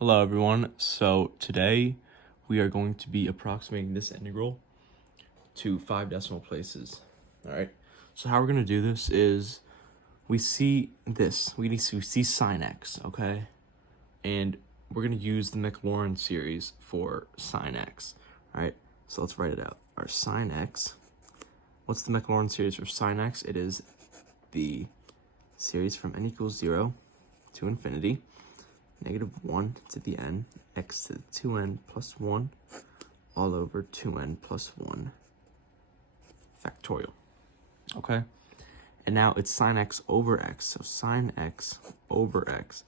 Hello everyone, so today we are going to be approximating this integral to 5 decimal places. Alright, so how we're going to do this is we see sine x, okay? And we're going to use the Maclaurin series for sine x. Alright, so let's write it out. Our sine x, what's the Maclaurin series for sine x? It is the series from n equals 0 to infinity, -1 to the n, x to the 2n plus 1, all over 2n plus 1 factorial, okay? And now it's sine x over x, so sine x over x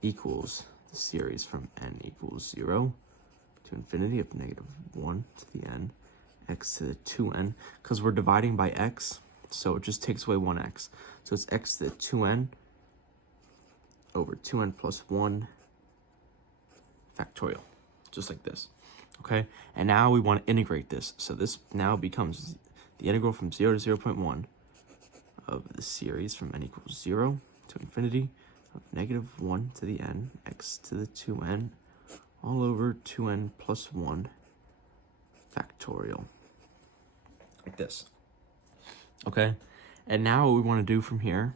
equals the series from n equals 0 to infinity of -1 to the n, x to the 2n, because we're dividing by x, so it just takes away 1x. So it's x to the 2n over 2n plus 1 factorial, just like this, okay? And now we want to integrate this. So this now becomes the integral from 0 to 0.1 of the series from n equals 0 to infinity of -1 to the n, x to the 2n, all over 2n plus 1 factorial, like this, okay? And now what we want to do from here,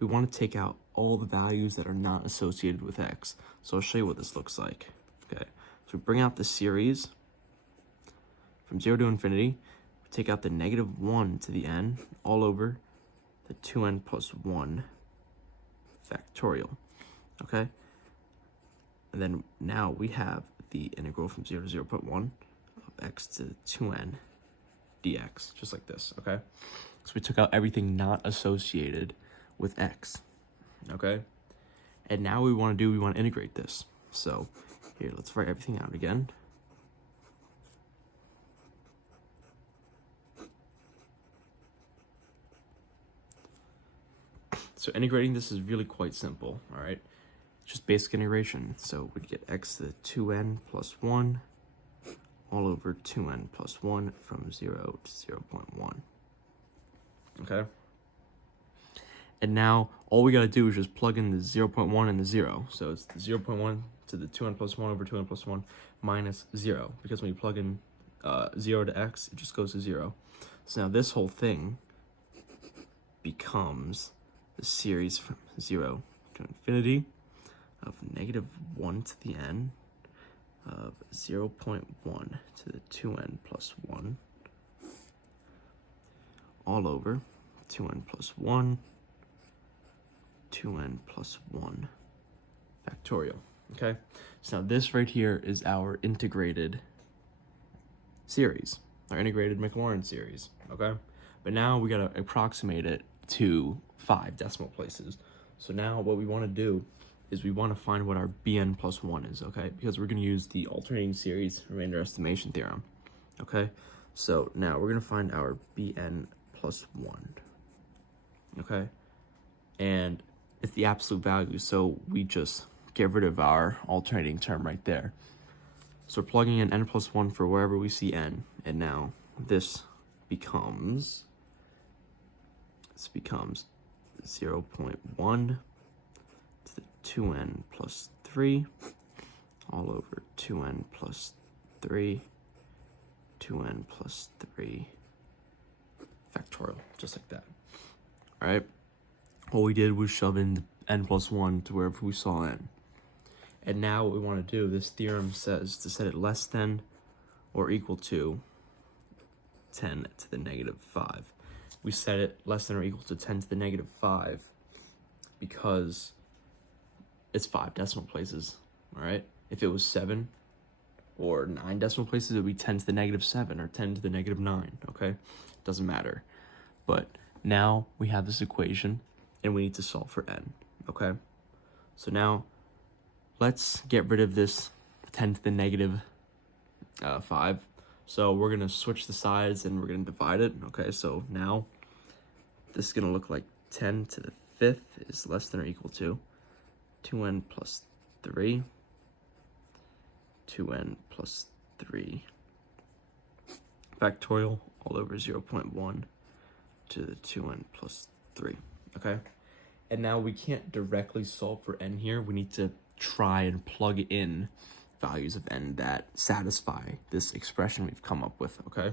we want to take out all the values that are not associated with x. So I'll show you what this looks like. Okay, so we bring out the series from 0 to infinity, we take out the -1 to the n, all over the 2n plus 1 factorial, okay? And then now we have the integral from 0 to 0.1 of x to the 2n dx, just like this, okay? So we took out everything not associated with x, okay? And now we want to integrate this. So here, let's write everything out again. So integrating this is really quite simple, all right? Just basic integration. So we'd get x to the 2n plus 1 all over 2n plus 1 from 0 to 0.1, okay? And now all we got to do is just plug in the 0.1 and the 0. So it's the 0.1 to the 2n plus 1 over 2n plus 1 minus 0. Because when you plug in 0 to x, it just goes to 0. So now this whole thing becomes the series from 0 to infinity of -1 to the n of 0.1 to the 2n plus 1 all over 2n plus 1 2n plus 1 factorial, okay? So now this right here is our integrated series, our integrated Maclaurin series, okay? But now we gotta approximate it to 5 decimal places. So now what we wanna do is we wanna find what our bn plus 1 is, okay? Because we're gonna use the alternating series remainder estimation theorem, okay? So now we're gonna find our bn plus 1, okay? And it's the absolute value, so we just get rid of our alternating term right there. So we're plugging in n plus 1 for wherever we see n, and now this becomes 0.1 to the 2n plus 3 all over 2n plus 3 2n plus 3 factorial, just like that. All right, all we did was shove in n plus 1 to wherever we saw n. And now what we want to do, this theorem says to set it less than or equal to 10 to the -5. We set it less than or equal to 10 to the -5 because it's 5 decimal places, all right? If it was 7 or 9 decimal places, it would be 10 to the -7 or 10 to the -9, okay? Doesn't matter. But now we have this equation and we need to solve for n, okay? So now let's get rid of this 10 to the -5. So we're gonna switch the sides and we're gonna divide it, okay? So now this is gonna look like 10 to the 5th is less than or equal to 2n plus 3, 2n plus 3 factorial all over 0.1 to the 2n plus 3, okay? And now we can't directly solve for n here. We need to try and plug in values of n that satisfy this expression we've come up with, okay?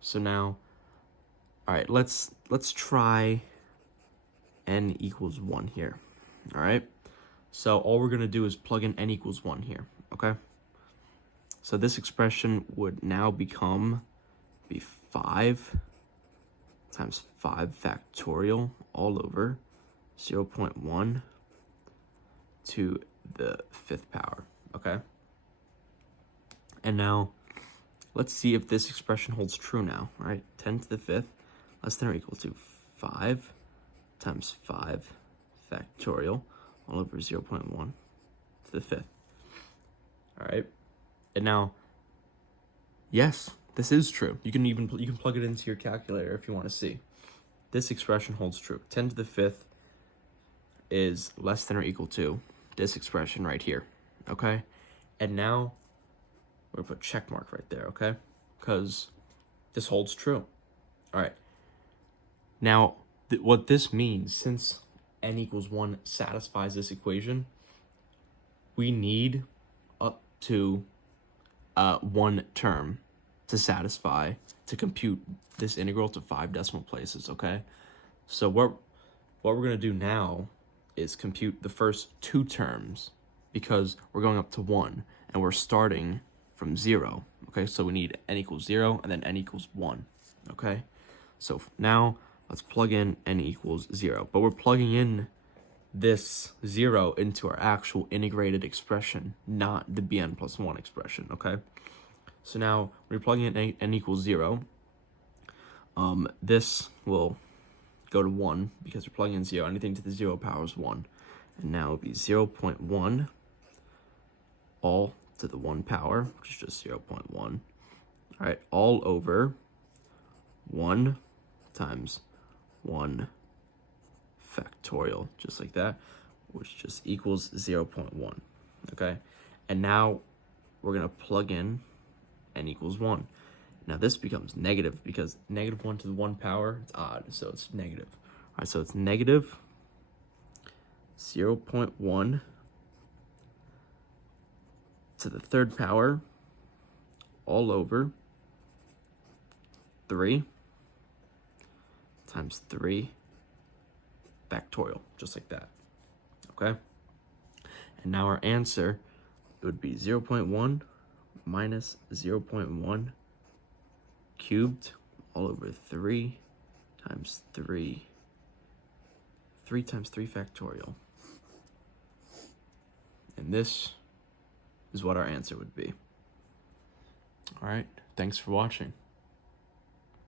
So now, all right, let's try n equals 1 here, all right? So all we're going to do is plug in n equals 1 here, okay? So this expression would now be 5 times 5 factorial all over 0.1 to the 5th power, okay? And now, let's see if this expression holds true now, right? 10 to the 5th less than or equal to 5 times 5 factorial all over 0.1 to the 5th. All right. And now, yes, this is true. You can plug it into your calculator if you want to see. This expression holds true. 10 to the 5th is less than or equal to this expression right here, okay? And now, we're gonna put check mark right there, okay? Because this holds true. All right. Now, what this means, since n equals 1 satisfies this equation, we need up to one term to compute this integral to 5 decimal places, okay? So what we're gonna do now is compute the first 2 terms, because we're going up to 1 and we're starting from 0, okay? So we need n equals 0 and then n equals 1, okay? So now let's plug in n equals 0, but we're plugging in this 0 into our actual integrated expression, not the bn plus 1 expression, okay? So now when we're plugging in n equals 0, this will go to 1 because we're plugging in 0. Anything to the 0 power is 1. And now it would be 0.1 all to the 1 power, which is just 0.1. All right, all over 1 times 1 factorial, just like that, which just equals 0.1, okay? And now we're going to plug in n equals 1. Now this becomes negative because negative 1 to the 1 power, it's odd, so it's negative. All right, so it's negative 0.1 to the 3rd power all over 3 times 3 factorial, just like that, okay? And now our answer, it would be 0.1 minus 0.1 cubed all over 3 times 3 times 3 factorial. And this is what our answer would be. All right, thanks for watching.